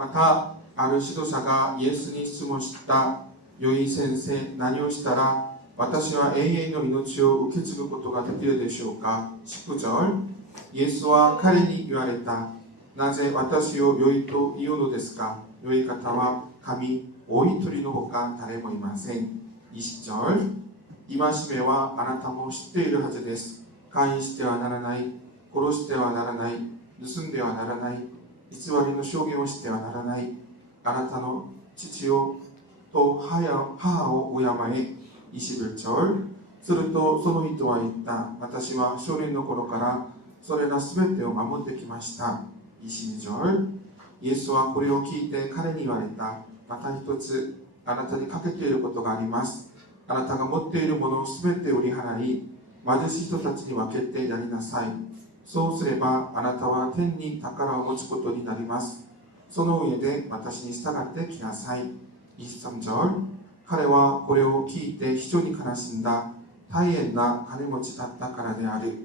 またある指導者がイエスに質問した。良い先生、何をしたら私は永遠の命を受け継ぐことができるでしょうか。19절、イエスは彼に言われた。なぜ私を良いと言うのですか。良い方は神お一人のほか誰もいません。20절、戒めはあなたも知っているはずです。姦淫してはならない、殺してはならない、盗んではならない、偽りの証言をしてはならない、あなたの父をと母を敬え。21절、するとその人は言った。私は少年の頃からそれらすべてを守ってきました。22절、イエスはこれを聞いて彼に言われた。また一つあなたに欠けていることがあります。あなたが持っているものをすべて売り払い、貧しい人たちに分けてやりなさい。そうすればあなたは天に宝を持つことになります。その上で私に従ってきなさい。23절、彼はこれを聞いて非常に悲しんだ。大変な金持ちだったからである。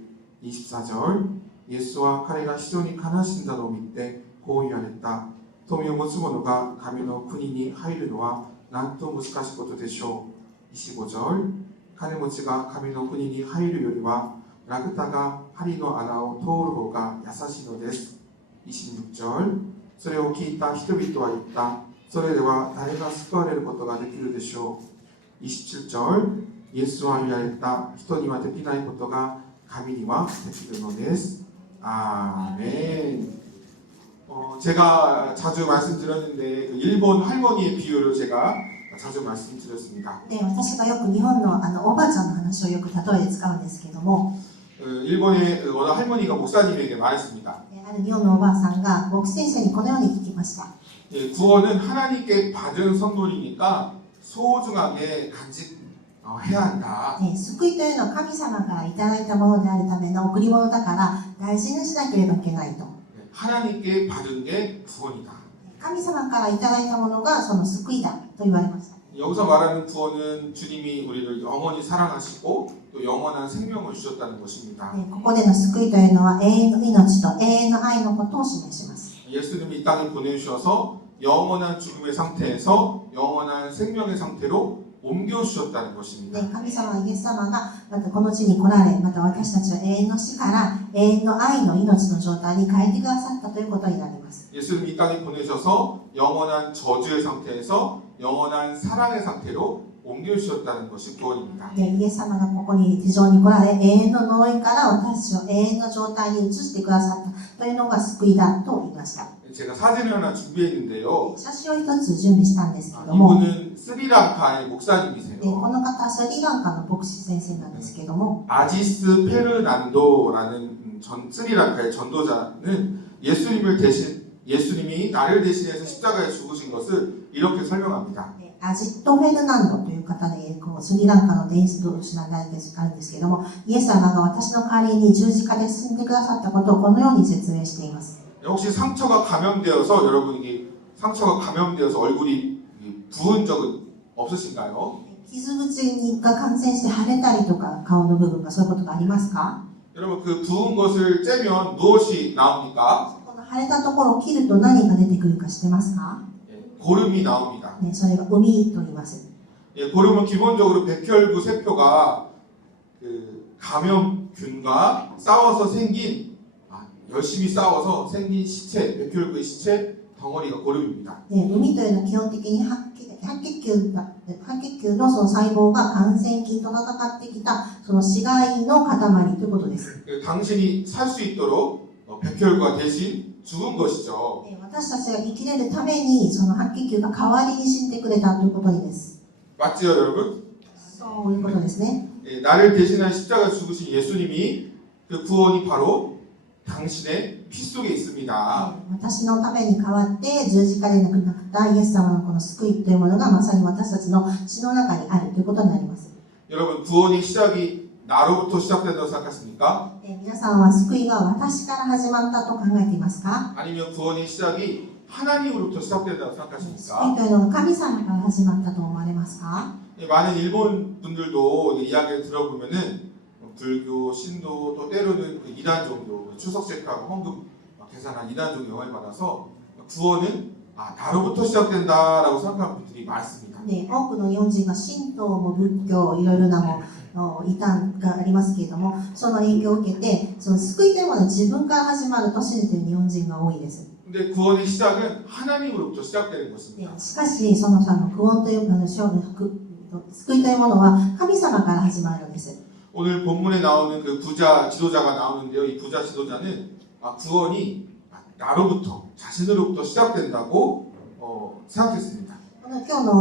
24절、イエスは彼が非常に悲しんだのを見てこう言われた。富を持つ者が神の国に入るのはなんと難しいことでしょう。25절、金持ちが神の国に入るよりはラクダが針の穴を通る方が優しいのです。26절、それを聞いた人々は言った。それでは誰が救われることができるでしょう。27절、イエスは言われた。人にはできないことが神にはできるのです。아멘. 제가 자주 말씀드렸는데 일본 할머니의 비유를 제가 자주 말씀드렸습니다. 네, 私がよく日本のおばあちゃんの話をよく例えで使うんですけども、 일본의 어느 할머니가 목사님에게 말했습니다. ある日本のおばあさんが牧師先生にこのように聞きました。 구원은 하나님께 받은 선물이니까 소중하게 간직해야 한다. 救いというのは神様からいただいたものであるための贈り物だから大事にしなければいけないと。 하나님께 받은 게 구원이다. 神様からいただいたものがその救いだと言われました。 여기서 말하는 구원은 주님이 우리를 영원히 사랑하시고 또 영원한 생명을 주셨다는 것입니다. ここでの救いというのは永遠の命と永遠の愛のことを示します。 예수님이 이 땅에 보내주셔서 영원한 죽음의 상태에서 영원한 생명의 상태로 옮겨주셨다는 것입니다. 神様イエス様がまたこの地に来られ、また私たちは永遠の死から永遠の愛の命の状態に変えてくださったということになります。 예수님이 이 땅에 보내셔서 영원한 저주의 상태에서 영원한 사랑의 상태로 옮겨주셨다는 것이 구원입니다. イエス様がここに地上に来られ、永遠の呪いから私たちを永遠の状態に移してくださったというのが救いだと言いました。 제가 사진을 하나 준비했는데요. 写真を一つ準備したんですけども、 이분은 스리랑카의 목사님이세요. この方はスリランカの牧師先生なんですけども、 아지스 페르난도라는 스리랑카의 전도자는 예수님이 나를 대신해서 십자가에 죽으신 것을 이렇게 설명합니다. アジット・フェルナンドという方で、スリランカの伝道師なんですけども、イエス様が私の代わりに十字架で死んでくださったことをこのように説明しています。 혹시 상처가 감염되어서 여러분 이게 상처가 감염되어서 얼굴이 부은 적은 없으신가요? 傷口が感染して腫れたりとか顔の部分がそういうことがありますか？ 여러분 그 부은 것을 째면 무엇이 나옵니까? この腫れたところを切ると何が出てくるか知ってますか？ 고름이 나옵니다. それが膿と言います。 고름은 기본적으로 백혈구 세포가 그 감염균과 싸워서 생긴 열심히 싸워서 생긴 시체, 백혈구의 시체 덩어리가 고름입니다. 膿というのは基本的に白血球のその細胞が感染菌と戦ってきたその死骸の塊ということです。 당신이 살 수 있도록 백혈구가 대신 죽은 것이죠. 私たちが生きれるためにその白血球が代わりに死んでくれたということです。 맞지요, 여러분? そういうことですね。 나를 대신한 십자가 죽으신 예수님이 그 구원이 바로 당신의 피 속에 있습니다. 私のために代わって十字架で亡くなったイエス様のこの救いというものがまさに私たちの血の中にあるということになります。 여러분 구원의 시작이 나로부터 시작된다고 생각하십니까? 皆さんは救いが私から始まったと考えていますか？ 아니면 구원의 시작이 하나님으로부터 시작된다고 救い 생각하십니까? というのが神様から始まったと思われますか？ 많은 일본 분들도 이야기를 들어보면은 불교, 신도 또 때로는 이단 종교, 추석 제하고 헌금 계산한 이단 종교 영향을 받아서 구원은 나로부터 시작된다라고 생각하는 분들이 많습니다. で、多くの日本人が神道も仏教、いろいろな異端がありますけれども、その影響を受けて、その救いというものは自分から始まると信じている日本人が多いです。 근데 구원의 시작은 하나님으로부터 시작되는 で 것입니다. しかし、その苦恩という救いというものは神様から始まるのです。 오늘 본문에 나오는 그 부자 지도자가 나오는데요. 이 부자 지도자는 구원이 나로부터 자신으로부터 시작된다고 생각했습니다. 今日の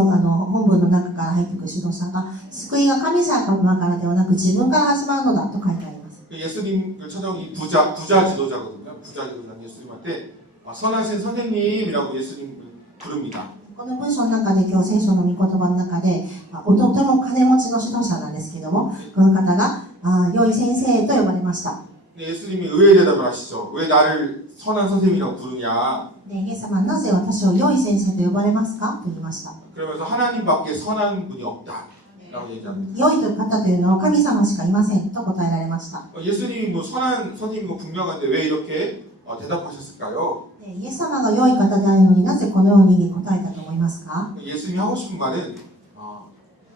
本文の中から入ってくる指導者が、救いが神様からではなく自分から始まるのだと書いてあります。 예수님을 찾아온 이 부자 지도자거든요. 부자 지도자는 예수님한테 선하신 선생님이라고 예수님을 부릅니다. この文章の中で今日聖書の御言葉の中で、とても金持ちの指導者なんですけども、この方が良い先生と呼ばれました。 예수님이 의외의 대답을 하시죠. 왜 나를 선한 선생님이라고 부르냐? で、イエス様はなぜ私を良い先生と呼ばれますかと言いました。 그러면서 하나님밖에 선한 분이 없다라고 얘기합니다. 良いという方というのは神様しかいませんと答えられました。 예수님이 뭐 선한 선생님인 거 분명한데 왜 이렇게 대답하셨을까요? で、イエス様が良い方であるのになぜこのように答えたと思いますか？ 예수님이 하고 싶은 말은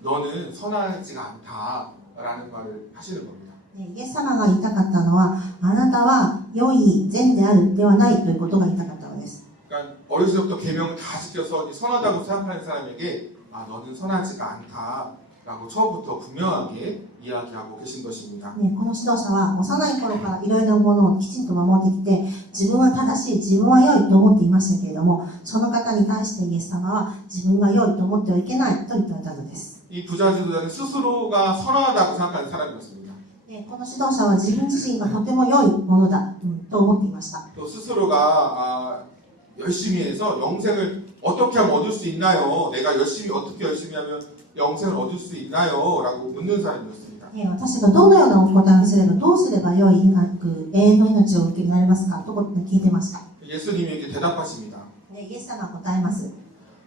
너는 선하지가 않다라는 말을 하시는 겁니다. イエス様が言いたかったのは、あなたは良い善であるではないということが言いたかったのです。 그러니까 어렸을 때부터 계명을 다 지켜서 선하다고 생각하는 사람에게 너는 선하지가 않다라고 처음부터 분명하게 이야기하고 계신 것입니다. この指導者は幼い頃からいろいろなものをきちんと守ってきて、自分は正しい、自分は良いと思っていましたけれども、その方に対してイエス様は自分が良いと思ってはいけないと言っていたのです。 이 부자 지도자는 스스로가 선하다고 생각하는 사람이었습니다. この指導者は自分自身がとても良いものだ、と思っていました。 또 스스로가 열심히 해서 영생을 어떻게 하면 얻을 수 있나요? 내가 어떻게 열심히 하면 영생을 얻을 수 있나요? 라고 묻는 사람이었습니다. 私がどのようなお答えをすればどうすれば良い永遠の命を受けになれますかと聞いてました。 예수님에게 대답하십니다. イエス様は答えます。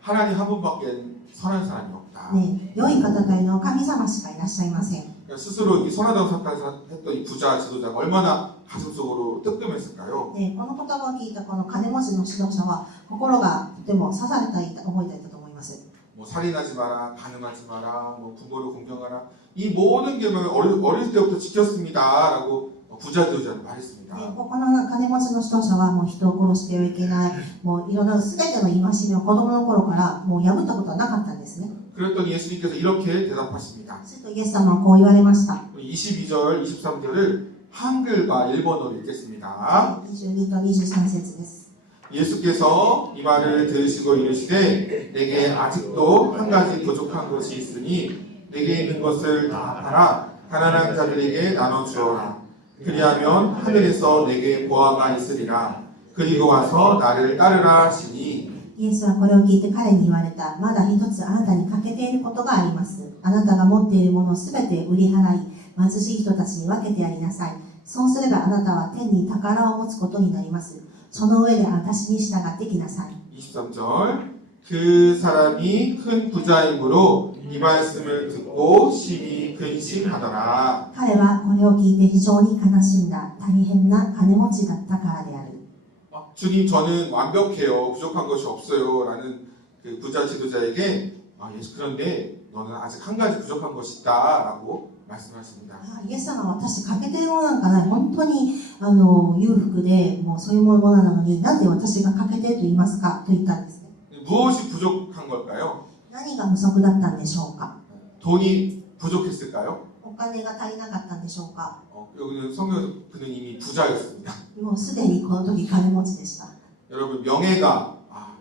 하나님 한 분밖에 선한 사람이 없다. 良い方というのは神様しかいらっしゃいません。 스스로 이렇게 선하다고 생각했던 이 부자 지도자가 얼마나 가슴속으로 뜨끔했을까요? この言葉を聞いたこの金持ちの指導者は心がとても刺された思いだったと思います。 뭐 살인하지 마라, 간음하지 마라, 뭐 부모를 공경하라 이 모든 계명을 어릴 때부터 지켰습니다라고 부자 지도자는 말했습니다. この金持ちの指導者はもう人を殺してはいけない、もういろんな全ての戒めを子供の頃からもう破ったことはなかったんですね。 그랬더니 예수님께서 이렇게 대답하십니다. するとイエス様はこう言われました。 22절, 23절을 한글과 일본어로 읽겠습니다. 22と23節です。 예수께서 이 말을 들으시고 이르시되 내게 아직도 한 가지 부족한 것이 있으니 내게 있는 것을 다 팔아 가난한 자들에게 나눠 주어라. 그리하면 하늘에서 내게 보화가 있으리라. 그리고 와서 나를 따르라 하시니 イエスはこれを聞いて彼に言われた。まだ一つあなたに欠けていることがあります。あなたが持っているものをすべて売り払い、貧しい人たちに分けてやりなさい。そうすればあなたは天に宝を持つことになります。その上で私に従ってきなさい。 23절 그 사람이 큰 부자이므로 이 말씀을 듣고 심히 근심하더라. 彼はこれを聞いて非常に悲しんだ。大変な金持ちだったからである。 주님 저는 완벽해요. 부족한 것이 없어요. 라는 그 부자 지도자에게 예수 그런데 너는 아직 한 가지 부족한 것이 있다. 라고 말씀하십니다. イエス様は私欠けているものなんかない。本当に裕福でもうそういうものなのになんで私が欠けていると言いますかと言ったんですね。 무엇이 부족한 걸까요? 何が不足だったんでしょうか。 돈이 부족했을까요? お金が足りなかったんでしょうか。 여기는 성경에서 그는 이미 부자였습니다. もうすでにこの時金持ちでした。 여러분 명예가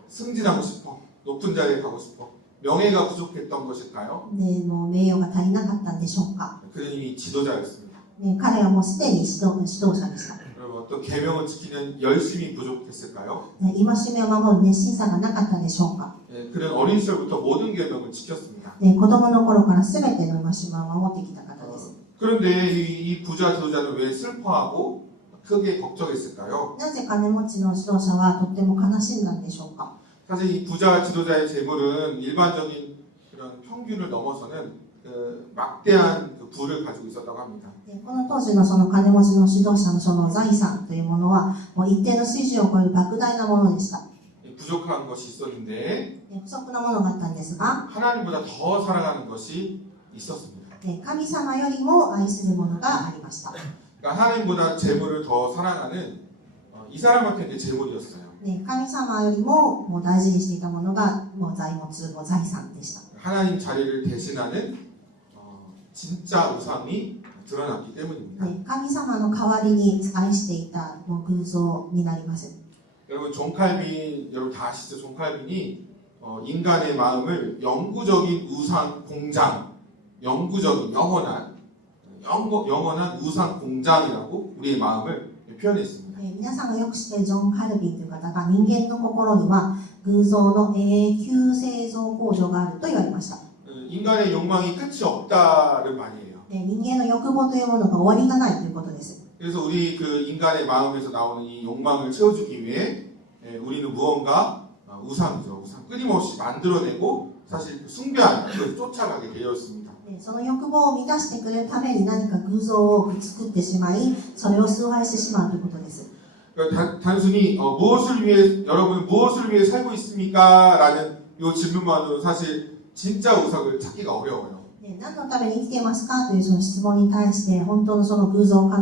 승진하고 싶어. 높은 자리에 가고 싶어. 명예가 부족했던 것일까요? でもう名誉が足りなかったんでしょうか。 그는 이미 지도자였습니다. 彼はもうすでに指導者でした。 여러분 어떤 계명을 지키는 열심이 부족했을까요? 戒めを守る熱心さがなかったでしょうか。 그는 어린 시절부터 모든 계명을 지켰습니다. 子供の頃からすべての戒めを守ってきた方です。 그런데 이 부자 지도자는 왜 슬퍼하고 크게 걱정했을까요? なぜ金持ちの指導者はとっても悲しんだんでしょうか。 사실 이 부자 지도자의 재물은 일반적인 그런 평균을 넘어서는 막대한 부를 가지고 있었다고 합니다. この当時のその金持ちの指導者のその財産というものはもう一定の水準を超える莫大なものでした。 부족한 것이 있었는데 不足なものがあったんですが、 하나님보다 더 사랑하는 것이 있었습니다. 神様よりも愛するものがありました。 그러니까 하나님보다 재물을 더 사랑하는 이 사람한테는 재물이었어요. 神様よりももう大事にしていたものがもう財物、もう財産でした。 하나님 자리를 대신하는 진짜 우상이 드러났기 때문입니다. 神様の代わりに愛していたもう偶像になります。 여러분 종칼빈 여러분 다 아시죠? 종칼빈이 인간의 마음을 영구적인 우상 공장, 영구적인 영원한 우상 공장이라고 우리의 마음을 표현했습니다. 皆さんがよく知っているジョン・カルビンという方が人間の心には偶像の永久製造工場があると言われました。 인간의 욕망이 끝이 없다는 말이에요. 人間の欲望というものが終わりがないということです。 그래서 우리 그 인간의 마음에서 나오는 이 욕망을 채워주기 위해 우리는 무언가 우상이죠. 우상 끊임없이 만들어내고 사실 숭배하는 그걸 쫓아가게 되었습니다. その欲望を満たしてくれるために何か偶像を作ってしまい、それを崇拝してしまうということです。 단순히 무엇을 위해 여러분 무엇을 위해 살고 있습니까? 라는 이 질문만으로 사실 진짜 우상을 찾기가 어려워요. 何のために生きていますかというその質問に対して本当のその偶像か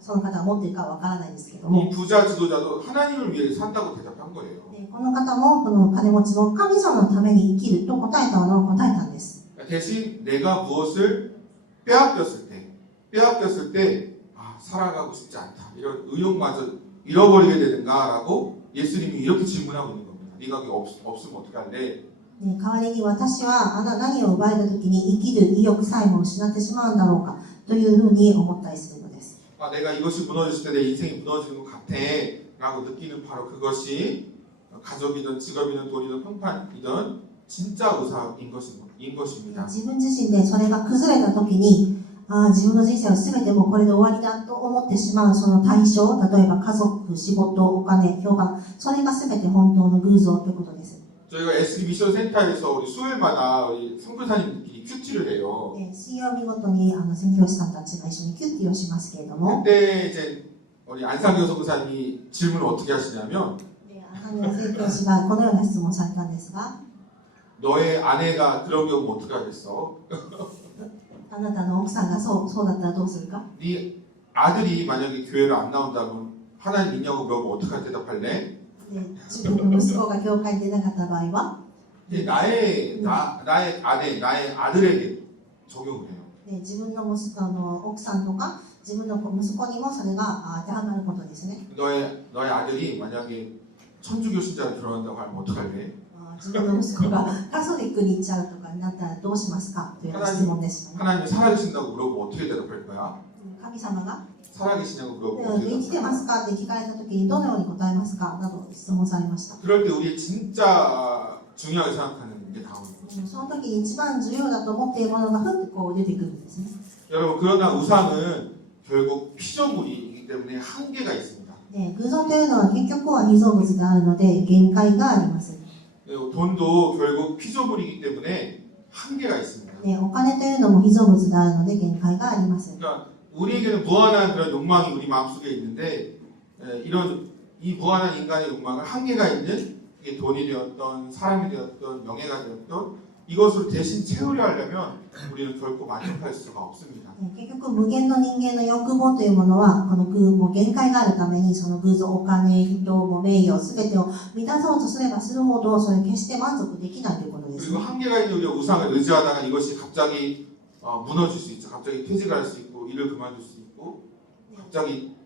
その方が持っているかはわからないんですけども、 이 부자 지도자도 하나님을 위해 산다고 대답한 거예요. この方もこの金持ちも神様のために生きると答えたのを答えたんです。 대신 내가 무엇을 빼앗겼을 때 살아가고 싶지 않다. 이런 의욕마저 잃어버리게 되는가라고 예수님이 이렇게 질문하고 있는 겁니다. 네가 그게 없으면 어떡할래? 代わりに私は何を奪われた時に生きる意欲さえも失ってしまうんだろうかというふうに思ったりするのです。 내가 이것이 무너졌을 때 내 인생이 무너지는 것 같아 라고 느끼는 바로 그것이 가족이든 직업이든 돈이든 평판이든 진짜 우상인 것입니다. 自分自身でそれが崩れた時に自分の人生は全てもうこれで終わりだと思ってしまうその対象、例えば家族、仕事、お金、評判、それが全て本当の偶像ということです。 저희가 SD 미션 센터에서 우리 수요일마다 우리 선교사님들끼리 큐티를 해요. 水曜日ごとに宣教師さんたちが一緒にキュッティをしますけれども、 그때 이제 우리 안상교 선교사님이 질문을 어떻게 하시냐면 宣教師がこのような質問をされたんですが、 너의 아내가 그런 경우 어떻게 하겠어? あなたの奥さんがそうだったらどうするか？ 네 아들이 만약에 교회를 안 나온다면 하나님 있냐고 물어보면 어떻게 대답할래? 自分の息子が教会に出なかった場合は、 나의 아내, 나의 아들에게 적용을 해요. 自分の奥さんとか自分の息子にもそれが当てはまることですね。 너의 아들이 만약에 천주교 신자로 들어간다고 하면 어떡할래? 自分の息子がカソリックに行っちゃうとかになったらどうしますかという質問でしたね。 하나님이 살아계신다고 물어보면 어떻게 대답할 거야? 神様が 살아계시냐고 물어보면 어떻게 生きてますかって聞かれた時にどのように答えますかなど質問されました。 그럴 때 우리 진짜 중요하게 생각하는 게 나오는 거죠. その時に一番重要だと思っているものがふっとこう出てくるんですね。 여러분 그러나 우상은 결국 피조물이기 때문에 한계가 있습니다. 偶像というのは結局は被造物であるので限界があります。 돈도 결국 피조물이기 때문에 한계가 있습니다. お金というのも被造物であるので限界があります。 그러니까 우리에게는 무한한 그런 욕망이 우리 마음속에 있는데 이런 이 무한한 인간의 욕망을 한계가 있는 이게 돈이 되었던 사람이 되었던 명예가 되었던 이것을 대신 채우려 하려면 우리는 결코 만족할 수가 없습니다. 結局無限の人間の欲望というものはこのもう限界があるためにその偶像、お金、人も名誉すべてを満たそうとすればするほどそれ決して満足できないということです。 그리고 한계가 있는 우리가 우상을 의지하다가 이것이 갑자기 무너질 수 있죠. 갑자기 퇴직할 수 있고 일을 그만둘 수 있고 갑자기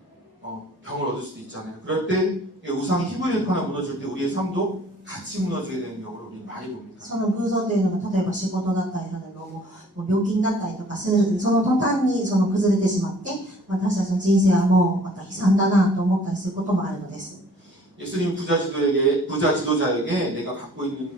병을 얻을 수도 있잖아요. 그럴 때 우상이 힘을 잃거나 무너질 때 우리의 삶도 같이 무너지게 되는 경우를 우리 많이 봅니다. その偶像というのが例えば仕事だったりもう病気になったりとかするその途端にその崩れてしまって私たちの人生はもうまた悲惨だなと思ったりすることもあるのです。 예수님 부자 지도자에게 내가 갖고 있는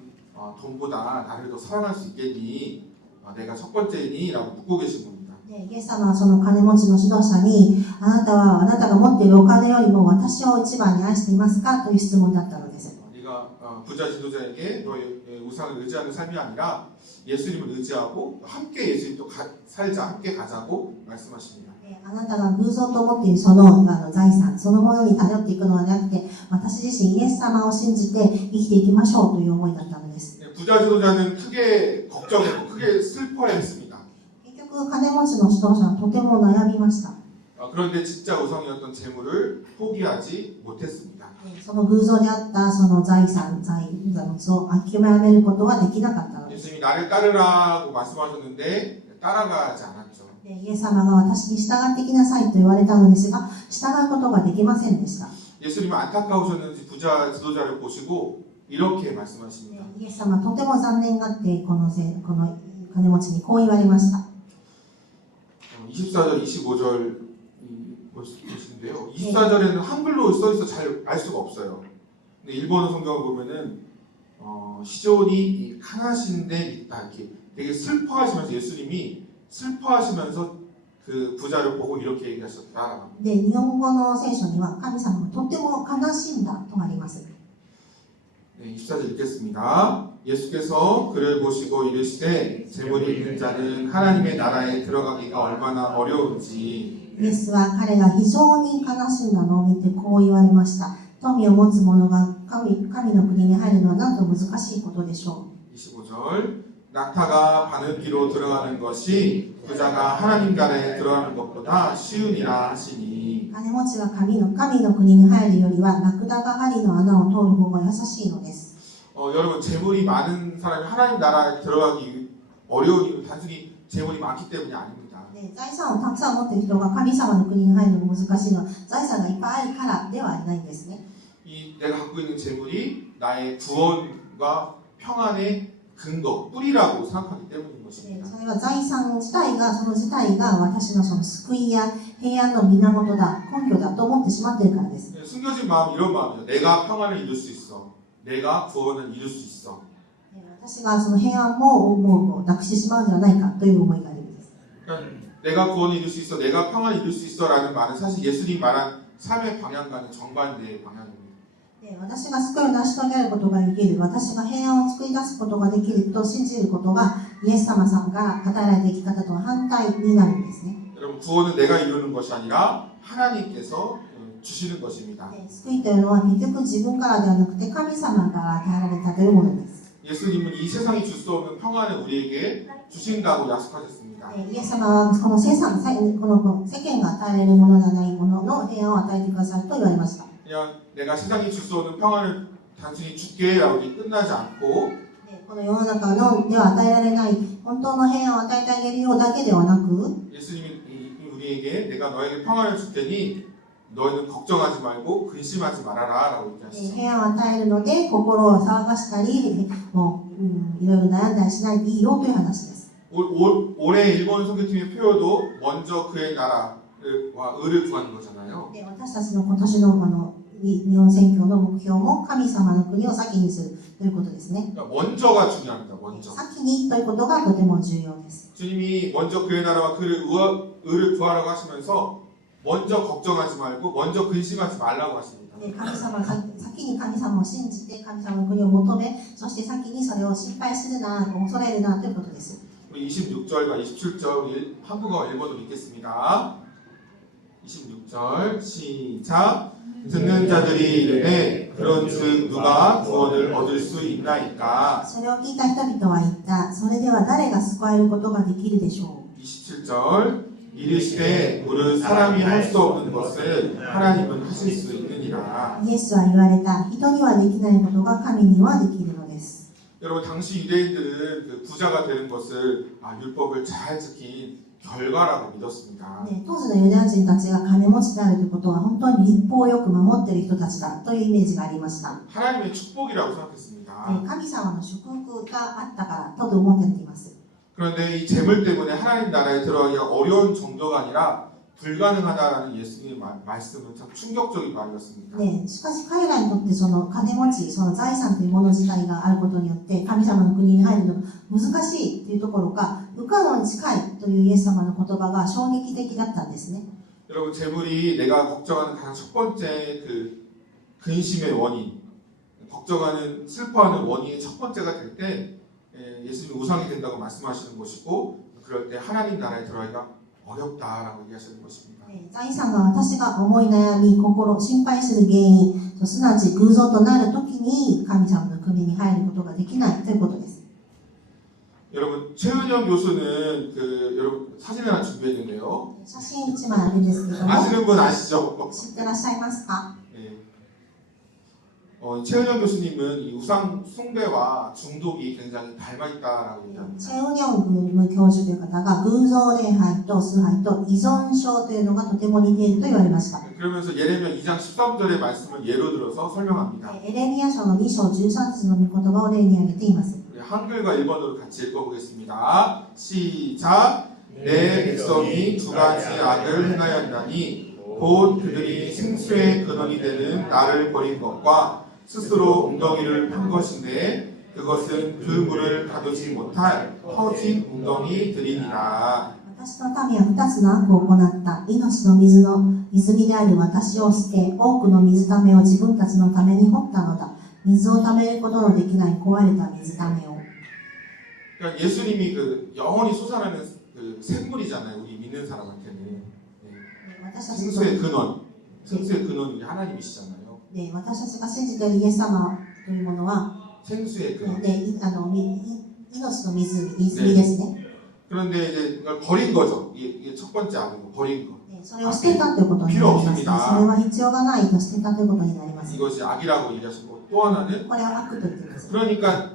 돈보다 나를 더 사랑할 수 있겠니? 내가 첫 번째니? 라고 묻고 계신 겁니다. イエス様はその金持ちの指導者にあなたが持っているお金よりも私を一番に愛していますかという質問だったのです。 네가 부자 지도자에게 너의 우상을 의지하는 삶이 아니라 예수님을 의지하고 함께 예수님 또 살자 함께 가자고 말씀하십니다. あなたが偶像と思っているその財産、そのものに頼っていくのではなくて、私自身イエス様を信じて生きていきましょうという思いだったのです。 부자 지도자는 크게 걱정했고 크게 슬퍼했습니다. 結局、金持ちの指導者はとても悩みました。 그런데 진짜 우상이었던 재물을 포기하지 못했습니다. その偶像であったその財産、財物を諦めることはできなかったのです。 예수님이 나를 따르라고 말씀하셨는데 따라가지 않았죠. イエス様が私に従ってきなさいと言われたのですが、従うことができませんでした。 예수님은 안타까우셨는지 부자 지도자를 보시고 이렇게 말씀하십니다. イエス様はとても残念がってこの金持ちにこう言われました。 24절, 25절 보시는데요. 24절에는 한글로 써있어 잘 알 수가 없어요. 근데 일본어 성경을 보면은 시존이 칸하신데 있다 이렇게 되게 슬퍼하시면서 예수님이 슬퍼하시면서 그 부자를 보고 이렇게 얘기하셨다. で、日本語の聖書には神様がとても悲しんだとあります。 네, 24절 읽겠습니다. 예수께서 그를 보시고 이르시되 재물이 있는 자는 하나님의 나라에 들어가기가 얼마나 어려운지 イエスは彼が非常に悲しんだのを見てこう言われました。富を持つ者が神の国に入るのはなんと難しいことでしょう。 25절 낙타가 바늘기로 들어가는 것이 부자가 하나님 나라에 들어가는 것보다 쉬우니라 하시니 金持ちが神の国に入るよりはラクダが針の穴を通る方が優しいのです。 여러분 재물이 많은 사람이 하나님 나라에 들어가기 어려운 이유는 단순히 재물이 많기 때문이 아닙니다. 財産をたくさん持っている人が神様の国に入るのが難しいのは財産がいっぱいあるからではないんですね。 이 내가 갖고 있는 재물이 나의 구원과 평안의 근거, 뿌리라고 생각하기 때문인 것입니다. それは財産自体が私のその救いや平安の源だ、根拠だと思ってしまっているからです。 숨겨진 마음 이런 마음이죠. 내가 평안을 이룰 수 있어. 내가 구원을 이룰 수 있어. 私がその平安もなくしてしまうのではないかという思いがあるんです。 그러니까 내가 구원을 이룰 수 있어, 내가 평안을 이룰 수 있어라는 말은 사실 예수님 말한 삶의 방향과는 정반대의 방향입니다. 私が救いを成し遂げることができる、私が平安を作り出すことができると信じることがイエス様さんから与えられた生き方とは反対になるんですね。 여러분 구원은 내가 이루는 것이 아니라 하나님께서 주시는 것입니다. 救いというのは結局自分からではなくて神様から与えられたというものです。 예수님은 이 세상이 줄 수 없는 평안을 우리에게 주신다고 약속하셨습니다. イエス様はこの世間が与えられるものではないものの平安を与えてくださいと言われました。 그냥 내가 세상이 줄 수 없는 평안을 단순히 줄게라고 끝나지 않고 この世の中では与えられない本当の平安を与えてあげるようだけではなく 예수님이 우리에게 내가 너에게 평안을 줄 테니 너희는 걱정하지 말고 근심하지 말아라라고 얘기하시죠. 平安を与えるので心を騒がしたりいろいろ悩んだりしないでいいよという話です。 올해 일본 선교팀의 표어도 먼저 그의 나라와 의를 구하는 거잖아요. で私たちの今年の日本選挙の目標も神様の国を先にするということですね。 그러니까 먼저가 중요합니다. 먼저. 先にということがとても重要です。 주님이 먼저 그의 나라와 그의 의를 구하라고 하시면서 먼저 걱정하지 말고 먼저 근심하지 말라고 하십니다. 先に神様を信じて神様の国を求め、そして先にそれを心配するな、恐れるなということです。 26절과 27절 한국어 일본어로 읽겠습니다. 26절 시작. 듣는 자들이 이르되 그런즉 누가 구원을 얻을 수 있나이까. それを聞いた人々は言った。それでは誰が救われることができるでしょう。 27절 이르시되 물은 사람이 할 수 없는 것을 하나님은 하실 수 있느니라. イエスは言われた。人にはできないことが神にはできるのです。 여러분 당시 유대인들은 그 부자가 되는 것을 율법을 잘 지킨 결과라고 믿었습니다. 当時のユダヤ人たちが金持ちであるということは本当に立法をよく守っている人たちだというイメージがありました。 하나님의 축복이라고 생각했습니다. 神様の祝福があったからと思っています。 그런데 이 재물 때문에 하나님 나라에 들어가기가 어려운 정도가 아니라 불가능하다라는 예수님의 말씀은 참 충격적인 말이었습니다. しかし彼らにとってその金持ち、その財産というもの自体があることによって神様の国に入るのが難しいというところか不可能に近いというイエス様の言葉が衝撃的だったんですね。 여러분 재물이 내가 걱정하는 가장 첫 번째 그 근심의 원인, 걱정하는 슬퍼하는 원인의 첫 번째가 될 때 예수님이 우상이 된다고 말씀하시는 것이고 그럴 때 하나님 나라에 들어가기가 어렵다라고 얘기하시는 것입니다. 財産が私が思い悩み、心配する原因、すなわち偶像となるときに神様の国に入ることができないということです。 여러분 최은영 교수는 여러분 사진 하나 준비했는데요. 写真1枚あるんですけども、 아시는 분 아시죠? 知ってらっしゃいますか？ 네. 최은영 교수님은 이 우상 숭배와 중독이 굉장히 닮아 있다라고 チ 얘기합니다. ェウニョン教授という方が偶像礼拝と崇拝と依存症というのがとても似ていると言われました。 그러면서 예레미야 2장 13절의 말씀을 예로 들어서 설명합니다. エレミヤ書の2章13節の御言葉を例に挙げています。 우리 한글과 일본어로 같이 읽어보겠습니다. 시작. 내 백성이 두 가지 악을 행하였나니 곧 그들이 생수의 근원이 되는 나를 버린 것과 스스로 웅덩이를 판 것인데 그것은 그 물을 가두지 못할 터진 웅덩이들이니라. 私の民は2つの悪を行った。命の水の泉である私を捨て、多くの水ためを自分たちのために掘ったのだ。水をためることのできない壊れた水ためを。 그러니까 예수님이 영원히 솟아나는 샘물이잖아요. 우리 믿는 사람한테는. 네. 私たちの 생수의 근원, 생수의 근원이 하나님이시잖아요. で私たちが信じているイエス様というものは、 생수의 근원. 命の泉ですね。 그런데 이제 이걸 버린 거죠. 이게 첫 번째 악은 버린 거. それを捨てたということになります。それは必要がないと捨てたということになります。 이것이 악이라고 얘기하시고 또 하나는 これは悪と言っています。 그러니까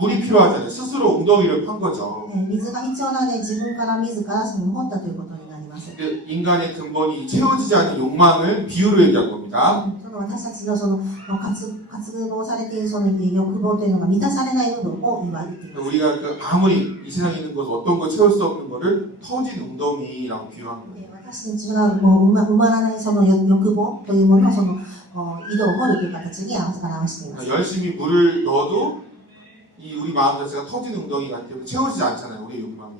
물이 필요하잖아요. 스스로 웅덩이를 판 거죠. 水が必要なので自分から自らその掘ったということになります。 근데 인간의 근본이 채워지지 않는 욕망을 비유로 얘기한 겁니다. その私たちのその渇望されているその欲望というのが満たされない部分を言われています。 우리가 아무리 이 세상에 있는 것 어떤 거 채울 수 없는 거를 터진 웅덩이라고 비유한 거예요. 私たちがもう埋まらないその欲望というものをその井戸を掘るという形に表しています。 열심히 물을 넣어도 이 우리 마음 자체가 터진 웅덩이 같기 때문에 채워지지 않잖아요. 우리의 욕망이.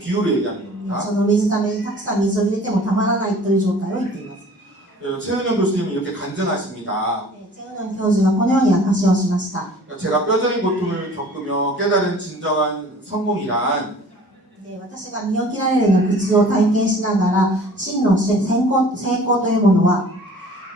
비유로 얘기하는 겁니다. その水ためにたくさん水を入れてもたまらないという状態を言っています。 최은영 교수님은 이렇게 간증하십니다. チェウニョン教授がこのように証しをしました。 제가 뼈저린 고통을 겪으며 깨달은 진정한 성공이란 で私が身を切られるような苦痛を体験しながら真の成功というものは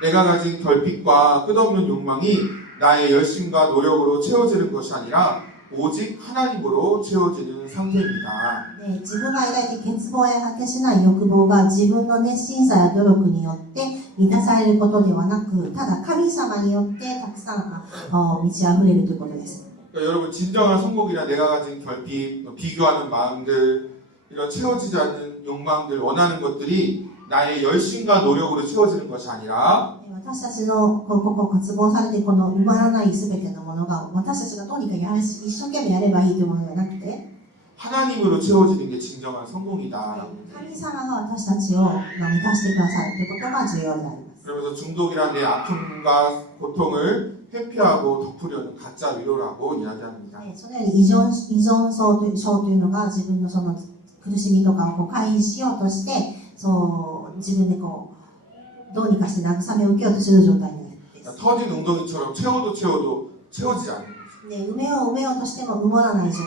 내가 가진 결핍과 끝없는 욕망이 나의 열심과 노력으로 채워지는 것이 아니라 오직 하나님으로 채워지는 상태입니다. で自分が抱いて欠乏や果てしない欲望が自分の熱心さや努力によって満たされることではなく、ただ神様によってたくさん満ち溢れるということです。 그러니까 여러분 진정한 성공이란 내가 가진 결핍, 비교하는 마음들, 이런 채워지지 않는 욕망들, 원하는 것들이 나의 열심과 노력으로 채워지는 것이 아니라 私たちの渇望されてこの埋まらないすべてのものが私たちがどうにか一生懸命やればいいというものではなくて 하나님으로 채워지는 게 진정한 성공이다. 神様が私たちを満たしてくださるということが重要であります。 그러면서 중독이란 내 아픔과 고통을 회피하고 덮으려는 가짜 위로라고 이야기합니다. そのように依存症というのが自分のその苦しみとかを回避しようとしてそう自分でどうにかして慰めを受けようとする状態になるんです。 터진 웅덩이처럼 채워도 채워지지 않는 거죠. 埋めようとしても埋まらない状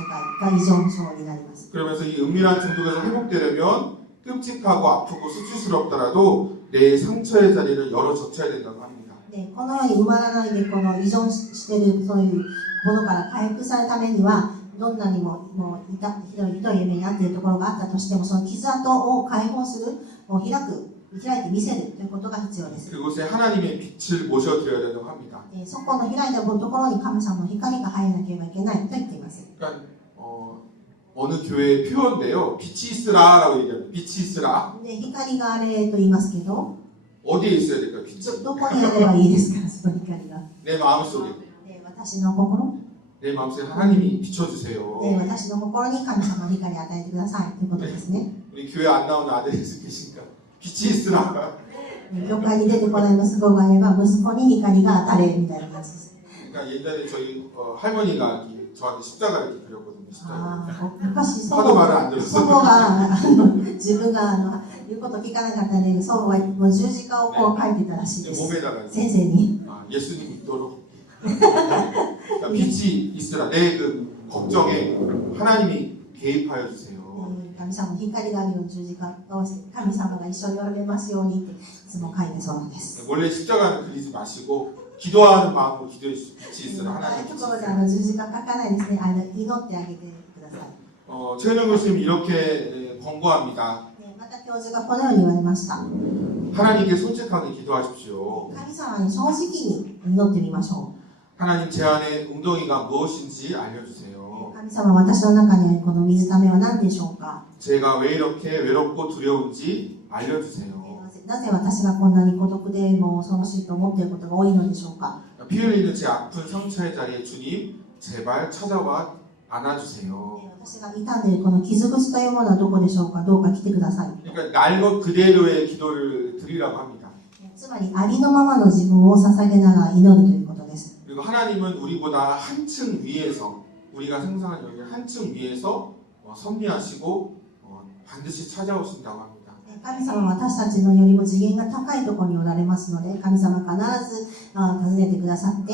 態が依存症になります。 그러면서 이 은밀한 중독에서 회복되려면 끔찍하고 아프고 수치스럽더라도 내 상처의 자리를 열어 젖혀야 된다고 합니다. でこのように埋まらないでこの依存しているそういうものから回復されるためにはどんなにもひどい目に遭っているところがあったとしてもその傷跡を解放する開いて見せるということが必要です。 그곳에 하나님의 빛을 모셔드려야 된다고 합니다. そこの開いたところに神様の光が入らなければいけないと言っています。 그러니까 어느 교회의 표현인데요. 빛이 있으라라고 얘기합니다. 빛이 있으라. で光があれと言いますけど 어디에 있어야 될까요? 빛이. どこにあればいいですかその光が。 내 마음속에. 私の心 내 마음속에 하나님이 비춰주세요. 私の心に神様の光を与えてくださいということですね。 우리 교회 안 나오는 아들이 계신가? 빛이 있으라. 教会に出てこない息子がいれば息子に光が当たれみたいな感じです。 그러니까 옛날에 저희 할머니가 저한테 십자가를 이렇게 그렸거든요. 昔祖 하도 말을 안 母 들었어. が自分が言うこと聞かなかったので祖母はもう十字架を書いてたらしいです。 몸에다가 先生に。 예수님 있도록. 그러니까 빛이 있으라. 내 그 걱정에 하나님이 개입하여 주세요. 神様の光があるように十字架を合わせて神様が一緒におられますようにっていつも書いてそうです。 몰래 십자가는 그리지 마시고 기도하는 마음으로 기도해 주시는 ああいう 하나님 ところで十字架書かないですね。祈ってあげてください。 최은영 교수님 이렇게 권고합니다. また教授がこのように言われました。 하나님께 솔직하게 기도하십시오. 神様に正直に祈ってみましょ 하나님 제 안에 웅덩이가 무엇인지 알려주세요. う。神様、私の中にあるこの水ためは何でしょうか。 제가 왜 이렇게 외롭고 두려운지 알려주세요. なぜ私がこんなに孤独でも恐ろしいと思っていることが多いのでしょうか。 피 흘리는 제 아픈 상처의 자리에 주님 제발 찾아와 안아주세요. 私が傷んでいるこの傷口というものはどこでしょうか。どうか来てください。 그러니까 날 것 그대로의 기도를 드리라고 합니다. つまりありのままの自分を捧げながら祈るということです。 그리고 하나님은 우리보다 한층 위에서 우리가 생각하는 여기 한층 위에서 섭리하시고 반드시 찾아오신다고 합니다. 神様は私たちのよりも次元が高いところにおられますので、神様必ず訪ねてくださって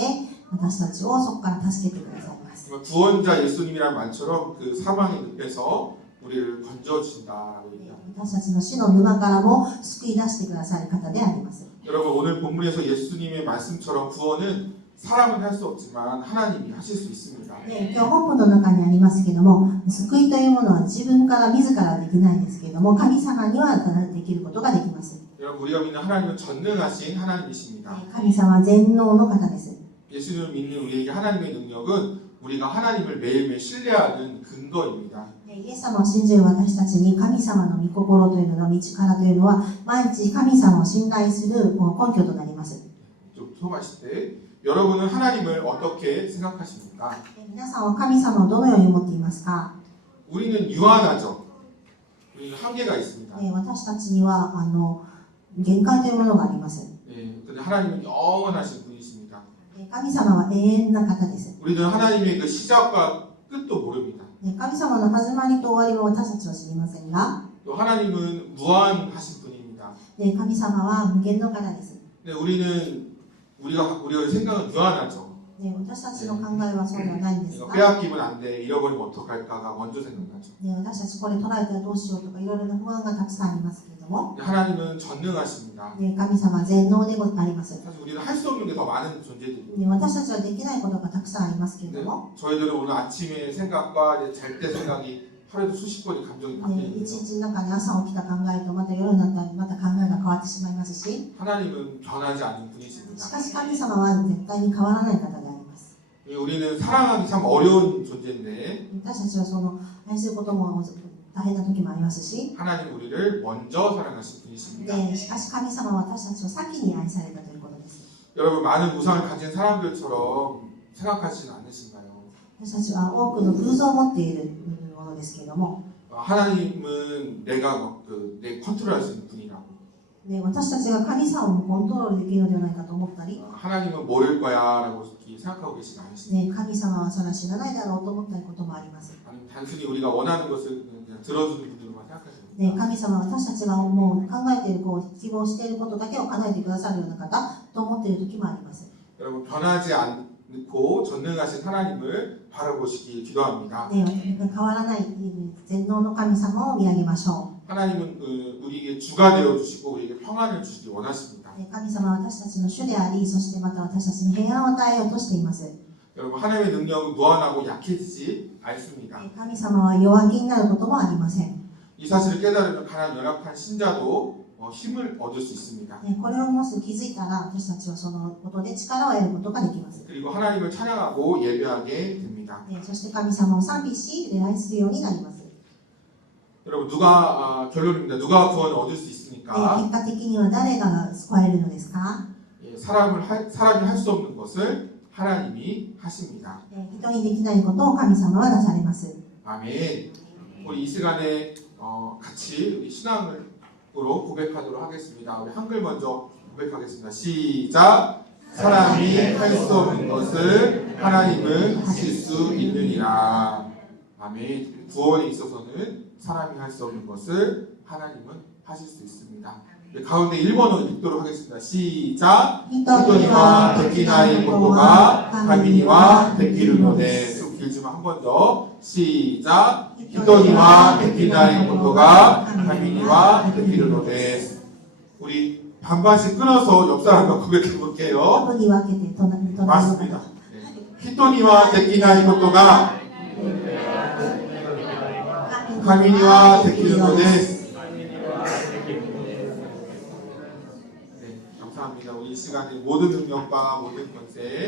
私たちをそこから助けてくださいます。 구원자 예수님이란 말처럼 그 사망의 늪에서 우리를 건져주신다라고 얘기합니다. 私たちの死の沼からも救い出してくださる方であります。 여러분 오늘 본문에서 예수님의 말씀처럼 구원은 사람은 할 수 없지만 하나님이 하실 수 있습니다. 今日本文の中にありますけども、救いというものは自分から自らできないんですけれども、神様にはできることができます。 여러분 우리가 믿는 하나님은 전능하신 하나님이십니다. 神様は全能の方です。 예수님을 믿는 우리에게 하나님의 능력은 우리가 하나님을 매일매일 신뢰하는 근거입니다. イエス様を信じる私たちに神様の御心というのの力というのは毎日神様を信頼する根拠となります。 좀 소마실 때 여러분은 하나님을 어떻게 생각하십니까? 皆さんは神様をどのように思っていますか？ 우리는 유한하죠. 우리는 한계가 있습니다. 私たちには限界というものがあります。 네, 근데 하나님은 영원하신 분이십니다. 神様は永遠な方です。 우리는 하나님의 그 시작과 끝도 모릅니다. 神様の始まりと終わりを私たちは知りませんが、 또 하나님은 무한하신 분입니다. 神様は無限の方です。 근데 우리가 생각은 유한하죠. 私たちの考えはそうではないんです 이거 が、 빼앗기면 안 돼, 잃어버리면 어떡할까가 먼저 생각나죠. 私たちこれ捉えたらどうしようとかいろいろな不安がたくさんありますけれども、 근데 하나님은 전능하십니다. 神様は全能であります。 사실 우리는 할 수 없는 게 더 많은 존재들입니다. 私たちはできないことがたくさんありますけれ 근데 ども、 저희들은 오늘 아침에 생각과 이제 잘 때 생각이 하루에도 수십 번이 감정이 一 바뀌는 日の中に朝起きた考えとまた夜になったらまた考えが変わってしまいますし、 하나님은 변하지 않는 し 분이십니다. かし神様は絶対に変わらない方であります。 우리는 사랑하기 참 어려운 존재인데 私たちはその愛することも大変な時もありますし、 하나님 우리를 먼저 사랑하신 분이십니다. しかし神様は私たちを先に愛されたということです。 여러분 많은 우상을 가진 사람들처럼 생각하지는 않으신가요? 私たちは多くの偶像を持っているものですけれども、 하나님은 내가 내 컨트롤할 수 있는 분이라고. 私たちが神様をコントロールできるのではないかと思ったり、 하나님은 모를 거야라고 생각하고 계시지 않으십니까? 神様はそれは知らないだろうと思ったこともあります。 아니면 단순히 우리가 원하는 것을 그냥 들어주는 분들만 생각하십니까? 神様は私たちがもう考えている希望していることだけを叶えてくださるような方と思っている時もあります。 여러분 변하지 않고 전능하신 하나님을 바라보시기 기도합니다. 変わらない全能の神様を見上げましょ 하나님은 우리에게 주가 되어주시고 우리에게 평안을 주시기 원하십니다. う。神様は私たちの主であり、そしてまた私たちに平安を与えようとしています。 여러분 하나님의 능력은 무한하고 약해지지 않습니다. 神様は弱気になることもありません。 이 사실을 깨달으면 가난 연약한 신자도 힘을 얻을 수 있습니다. これをもし気づいたら、私たちはそのことで力を得ることができます。 그리고 하나님을 찬양하고 예배하게 됩니다. そして神様を賛美し、礼拝するようになります。 여러분 결론입니다. 누가 구원을 얻을 수 있습니까? 結果的には誰が救えるのですか？ 사람이 할 수 없는 것을 하나님이 하십니다. 人にできないことを神様はなされます。 아멘. 우리 이 시간에 같이 우리 신앙으로 고백하도록 하겠습니다. 우리 한글 먼저 고백하겠습니다. 시작. 사람이 할 수 없는 것을 하나님은 하실 수 있느니라. 아멘. 구원에 있어서는 사람이 할 수 없는 것을 하나님은 하실 수 있습니다. 가운데 1번을 읽도록 하겠습니다. 시작. 히토니와 데키나이 고토가 가미니와 데키르노데 길지만 한 번 더 시작. 히토니와 데키나이 고토가 카미니와 데키르노 데스. 우리 반반씩 끊어서 옆 사람과 고백해 볼게요. 半分に分けて隣の方 맞습니다. 히토니와 데키나이 고토가 카미니와 데키르노 데스. 네, 감사합니다. 우리 이 시간에 모든 능력과 모든 권세